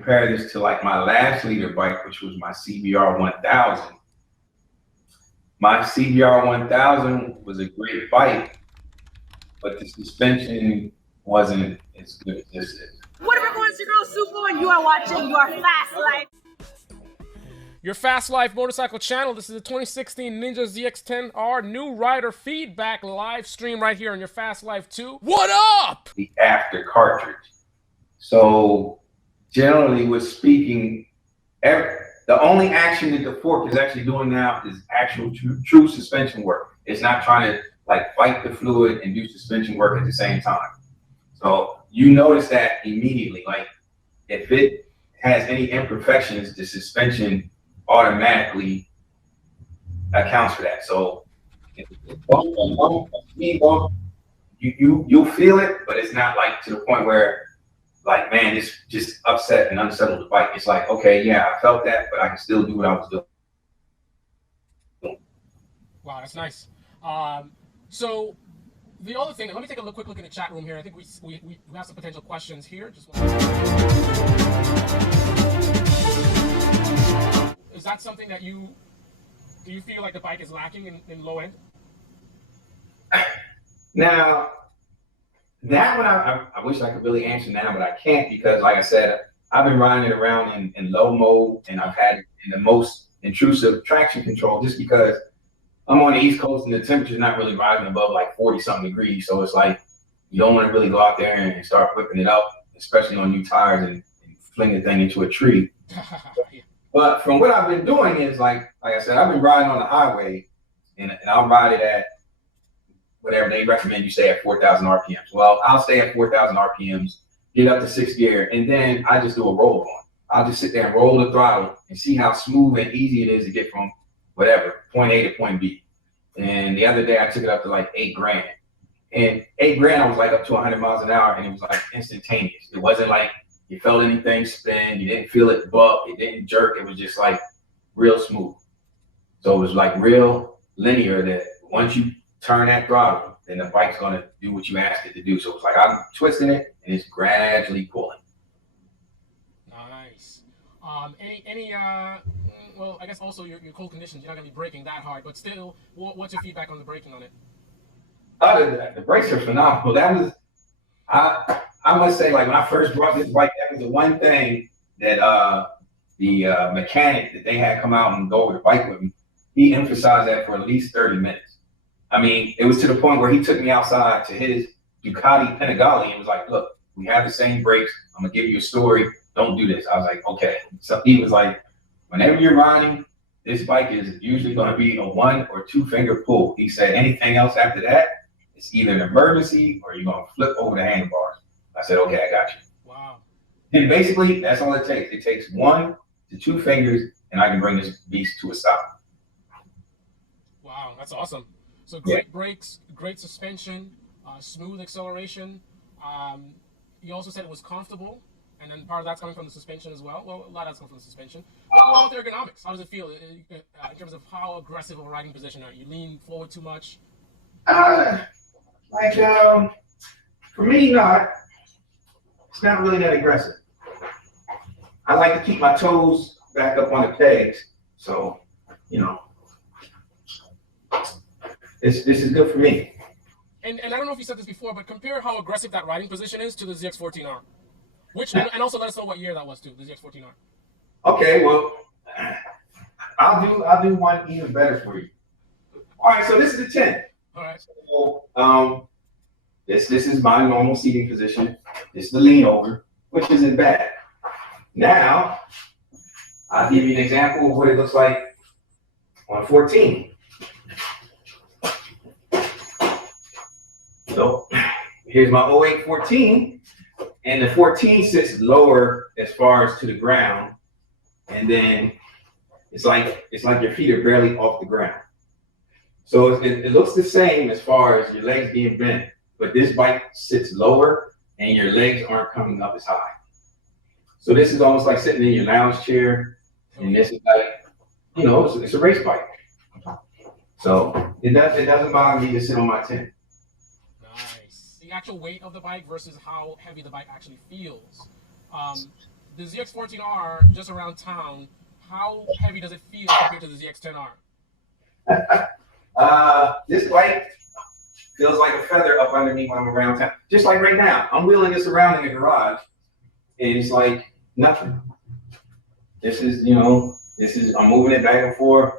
compare this to like my last leader bike, which was my CBR 1000. My CBR 1000 was a great bike, but the suspension wasn't as good as this is. What up, everyone? It's your girl Supo, and you are watching Your Fast Life. Your Fast Life motorcycle channel. This is the 2016 Ninja ZX10R New Rider feedback live stream right here on Your Fast Life 2. What up? The after cartridge. So generally, with speaking, the only action that the fork is actually doing now is actual true suspension work. It's not trying to like fight the fluid and do suspension work at the same time. So you notice that immediately. Like if it has any imperfections, the suspension automatically accounts for that. So if it's a speed bump, you'll feel it, but it's not like to the point where like, man, it's just upset and unsettled the bike. It's like, okay, yeah, I felt that, but I can still do what I was doing. Wow, that's nice. So the other thing, let me take a quick look in the chat room here. I think we have some potential questions here. Is that something that do you feel like the bike is lacking in low end? Now, that one I wish I could really answer now, but I can't because, like I said, I've been riding it around in low mode, and I've had it in the most intrusive traction control just because I'm on the East Coast and the temperature's not really rising above like 40-something degrees. So it's like you don't want to really go out there and start whipping it up, especially on new tires and fling the thing into a tree. But from what I've been doing is like I said, I've been riding on the highway, and I'll ride it at whatever they recommend you stay at 4,000 RPMs. Well, I'll stay at 4,000 RPMs, get up to 6th gear, and then I just do a roll on. I'll just sit there and roll the throttle and see how smooth and easy it is to get from whatever, point A to point B. And the other day I took it up to like $8,000. And $8,000, I was like up to 100 miles an hour, and it was like instantaneous. It wasn't like you felt anything spin, you didn't feel it buck, it didn't jerk. It was just like real smooth. So it was like real linear that once you turn that throttle, then the bike's gonna do what you asked it to do. So it's like I'm twisting it and it's gradually pulling. Nice. Well, I guess also your cold conditions, you're not gonna be braking that hard, but still, what's your feedback on the braking on it? Other than that, the brakes are phenomenal. That was, I must say, like when I first brought this bike, that was the one thing that the mechanic that they had come out and go over the bike with me, he emphasized that for at least 30 minutes. I mean, it was to the point where he took me outside to his Ducati Panigale and was like, look, we have the same brakes. I'm gonna give you a story. Don't do this. I was like, okay. So he was like, whenever you're riding, this bike is usually gonna be a 1 or 2 finger pull. He said anything else after that, it's either an emergency or you're gonna flip over the handlebars. I said, okay, I got you. Wow. And basically, that's all it takes. It takes 1 to 2 fingers and I can bring this beast to a stop. Wow, that's awesome. So great brakes, great suspension, smooth acceleration. You also said it was comfortable, and then part of that's coming from the suspension as well. Well, a lot of that's coming from the suspension. What about the ergonomics? How does it feel in terms of how aggressive of a riding position are you? Lean forward too much? For me, not. It's not really that aggressive. I like to keep my toes back up on the pegs, so you know. This is good for me. And I don't know if you said this before, but compare how aggressive that riding position is to the ZX10R. And also let us know what year that was too, the ZX10R. Okay, well, I'll do one even better for you. All right, so this is the 10. All right. So this is my normal seating position. This is the lean over, which isn't bad. Now, I'll give you an example of what it looks like on 14. So here's my 08 14, and the 14 sits lower as far as to the ground, and then it's like your feet are barely off the ground. So it looks the same as far as your legs being bent, but this bike sits lower and your legs aren't coming up as high. So this is almost like sitting in your lounge chair, and this is like, you know, it's a race bike. So it doesn't bother me to sit on my 10. Nice. The actual weight of the bike versus how heavy the bike actually feels. the ZX14R just around town, how heavy does it feel compared to the ZX10R? This bike feels like a feather up under me when I'm around town. Just like right now, I'm wheeling this around in the garage, and it's like nothing. This is, I'm moving it back and forth,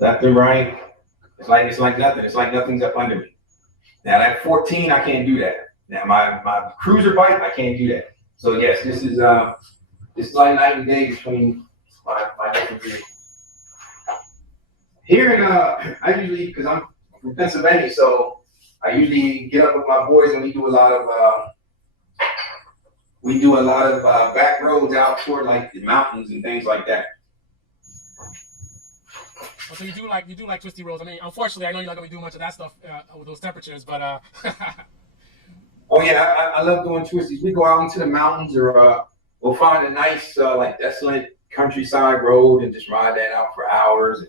left and right. It's like nothing. It's like nothing's up under me. Now that 14, I can't do that. Now my cruiser bike, I can't do that. So yes, this is like night and day between my different vehicles. Here in I usually, because I'm from Pennsylvania, so I usually get up with my boys and we do a lot of back roads out toward like the mountains and things like that. Oh, so you do like twisty roads. I mean, unfortunately, I know you're not gonna be doing much of that stuff with those temperatures, but Oh yeah, I love doing twisties. We go out into the mountains, or we'll find a nice like desolate countryside road and just ride that out for hours,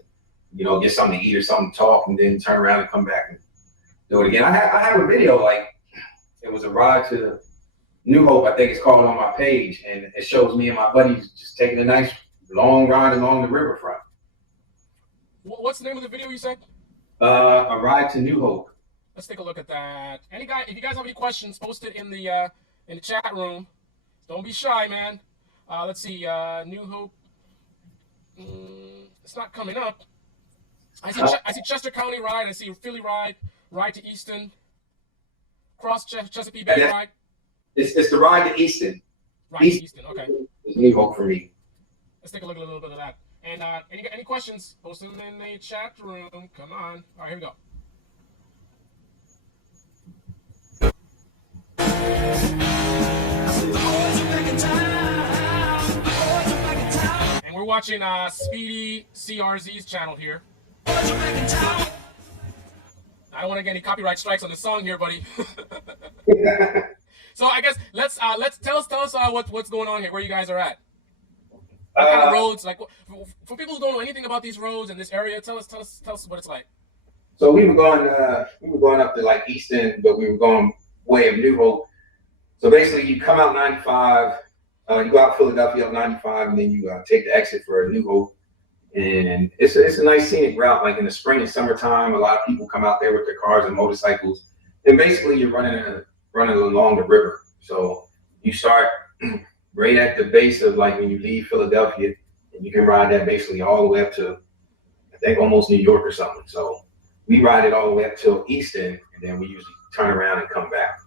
and get something to eat or something to talk, and then turn around and come back and do it again. I have a video, like it was a ride to New Hope, I think it's called, on my page, and it shows me and my buddies just taking a nice long ride along the riverfront. What's the name of the video you said? A ride to New Hope. Let's take a look at that. If you guys have any questions, post it in the chat room. Don't be shy, man. Let's see, New Hope. It's not coming up. I see Chester County ride. I see Philly ride to Easton, cross Chesapeake Bay ride. It's the ride to Easton. Ride to Easton. Okay. It's New Hope for me. Let's take a look at a little bit of that. And any questions? Post them in the chat room. Come on. All right, here we go. And we're watching SpeedyCRZ's channel here. I don't want to get any copyright strikes on the song here, buddy. So I guess let's tell us what's going on here, where you guys are at. What kind of roads, like for people who don't know anything about these roads in this area, tell us what it's like. So we were going up to like Easton, but we were going way of New Hope. So basically, you come out 95, you go out Philadelphia up 95, and then you take the exit for New Hope. And it's a nice scenic route. Like in the spring and summertime, a lot of people come out there with their cars and motorcycles. And basically, you're running along the river. So you start right at the base of, like, when you leave Philadelphia, and you can ride that basically all the way up to, I think, almost New York or something. So we ride it all the way up till Easton, and then we usually turn around and come back.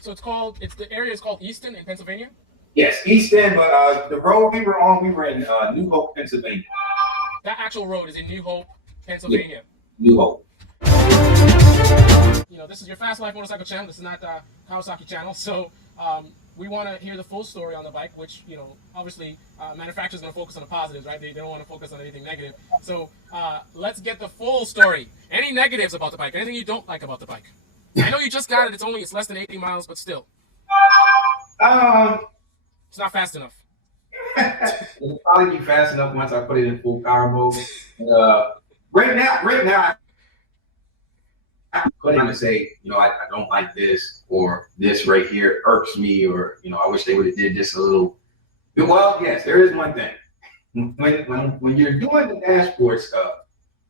So the area is called Easton in Pennsylvania? Yes, Easton, but the road we were on, we were in New Hope, Pennsylvania. That actual road is in New Hope, Pennsylvania. Yeah, New Hope. This is your Fast Life motorcycle channel. This is not the Kawasaki channel. So we want to hear the full story on the bike, which, obviously manufacturers are going to focus on the positives, right? They don't want to focus on anything negative. So let's get the full story. Any negatives about the bike? Anything you don't like about the bike? I know you just got it. It's less than 80 miles, but still. It's not fast enough. It'll probably be fast enough once I put it in full power mode. Right now, I put in to say, I don't like this, or this right here irks me, or I wish they would have did this a little. Well, yes, there is one thing. When you're doing the dashboard stuff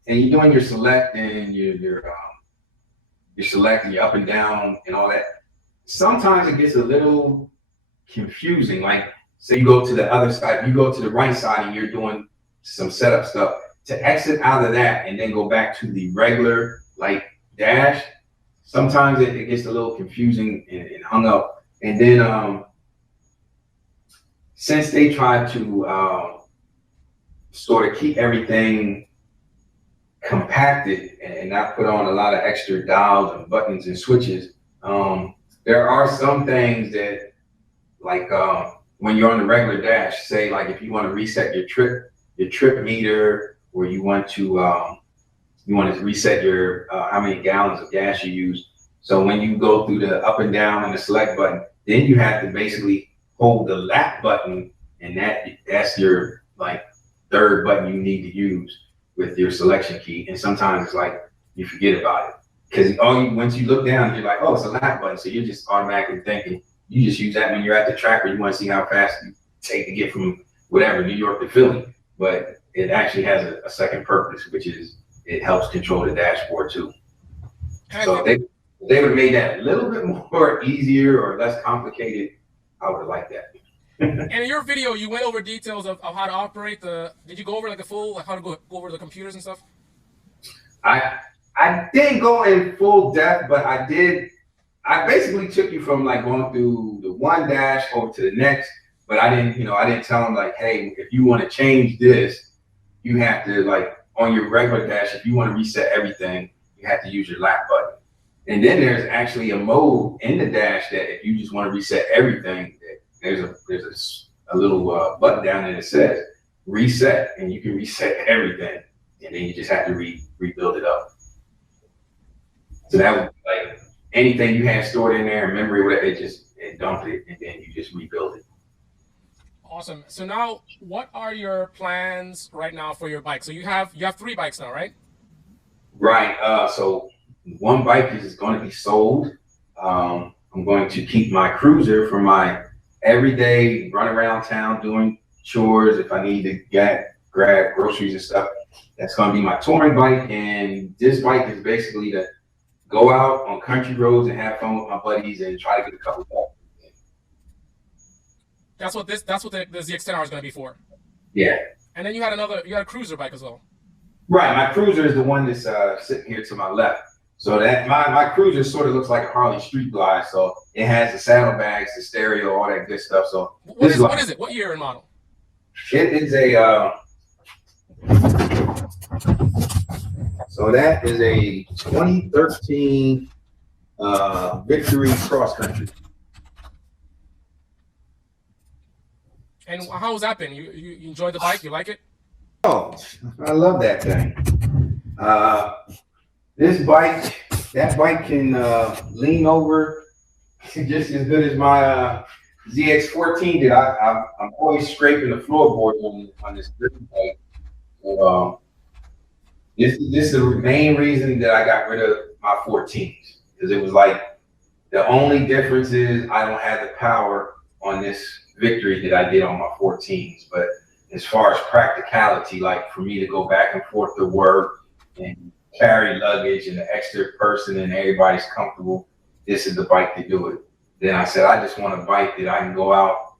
and you're doing your select and your select and your up and down and all that, sometimes it gets a little confusing. Like, say you go to the other side, you go to the right side and you're doing some setup stuff. To exit out of that and then go back to the regular, like, dash, sometimes it gets a little confusing and hung up. And then since they tried to sort of keep everything compacted and not put on a lot of extra dials and buttons and switches, there are some things that, like, when you're on the regular dash, say, like, if you want to reset your trip meter, or you want to reset your how many gallons of gas you use. So when you go through the up and down and the select button, then you have to basically hold the lap button, and that's your, like, third button you need to use with your selection key. And sometimes it's like you forget about it, because once you look down, you're like, oh, it's a lap button, so you're just automatically thinking you just use that when you're at the track or you want to see how fast you take to get from whatever, New York to Philly. But it actually has a second purpose, which is it helps control the dashboard too. So if they would have made that a little bit more easier or less complicated, I would have liked that. And in your video, you went over details of how to operate did you go over like the full, like how to go over the computers and stuff? I didn't go in full depth, but I basically took you from like going through the one dash over to the next, but I didn't tell them like, hey, if you want to change this, you have to like on your regular dash, if you want to reset everything, you have to use your lap button. And then there's actually a mode in the dash that if you just want to reset everything, there's a little button down there that says reset, and you can reset everything, and then you just have to rebuild it up. So that would be like anything you had stored in there, memory, whatever, it dumped it, and then you just rebuild it. Awesome. So now, what are your plans right now for your bike? So you have 3 bikes now, right? Right. So one bike is going to be sold. I'm going to keep my cruiser for my everyday run around town doing chores. If I need to grab groceries and stuff, that's going to be my touring bike. And this bike is basically to go out on country roads and have fun with my buddies and try to get a couple of. That's what the ZX10R is going to be for. Yeah. And then you had a cruiser bike as well. Right. My cruiser is the one that's sitting here to my left. So that my cruiser sort of looks like a Harley Street Glide. So it has the saddlebags, the stereo, all that good stuff. So what is it? What year and model? It is so that is a 2013 Victory Cross Country. And how has that been? You enjoyed the bike? You like it? Oh, I love that thing. That bike can lean over just as good as my ZX14 did. I'm always scraping the floorboard on this bike. So, this is the main reason that I got rid of my 14s, because it was like the only difference is I don't have the power on this Victory that I did on my 14s. But as far as practicality, like for me to go back and forth to work and carry luggage and the extra person and everybody's comfortable, this is the bike to do it. Then I said, I just want a bike that I can go out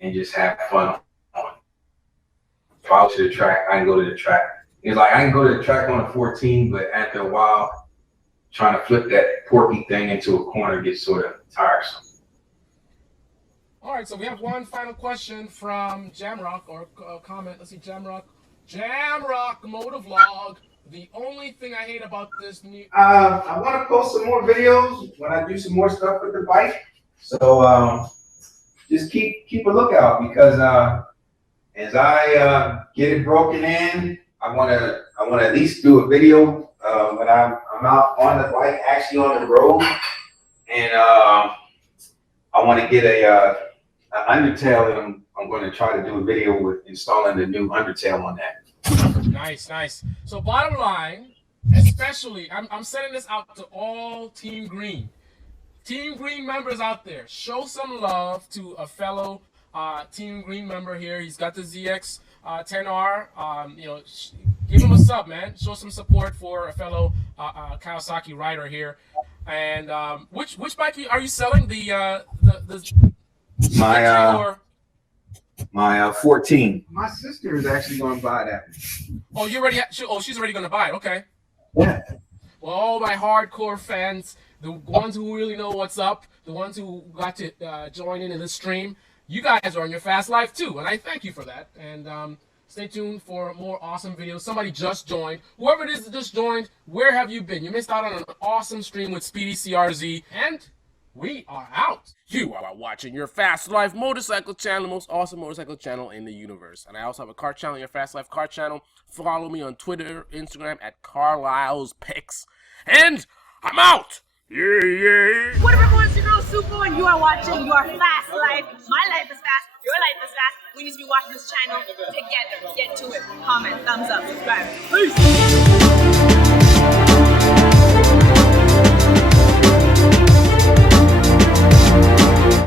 and just have fun on. If I go to the track, I can go to the track. It's like I can go to the track on a 14, but after a while, trying to flip that porky thing into a corner gets sort of tiresome. All right, so we have one final question from Jamrock, or comment. Let's see, Jamrock Motovlog. The only thing I hate about this new... I want to post some more videos when I do some more stuff with the bike. So just keep a lookout, because as I get it broken in, I want to at least do a video when I'm out on the bike, actually on the road, and I want to get an undertail, and I'm going to try to do a video with installing the new undertail on that. Nice. So bottom line, especially, I'm sending this out to all Team Green. Team Green members out there, show some love to a fellow Team Green member here. He's got the ZX10R. Give him a sub, man. Show some support for a fellow Kawasaki rider here. And which bike are you selling? My 14. My sister is actually going to buy that. Oh, she's already going to buy it. Okay. Yeah. Well, all my hardcore fans, the ones who really know what's up, the ones who got to join in this stream, you guys are on your fast life too, and I thank you for that. And stay tuned for more awesome videos. Somebody just joined. Whoever it is that just joined, where have you been? You missed out on an awesome stream with SpeedyCRZ, and we are out. You are watching Your Fast Life motorcycle channel, the most awesome motorcycle channel in the universe. And I also have a car channel, Your Fast Life car channel. Follow me on Twitter, Instagram at carlylespicks. And I'm out. Yeah. What up, everyone? It's your girl Super, and you are watching Your Fast Life. My life is fast. Your life is fast. We need to be watching this channel together. Get to it. Comment, thumbs up, subscribe. Peace.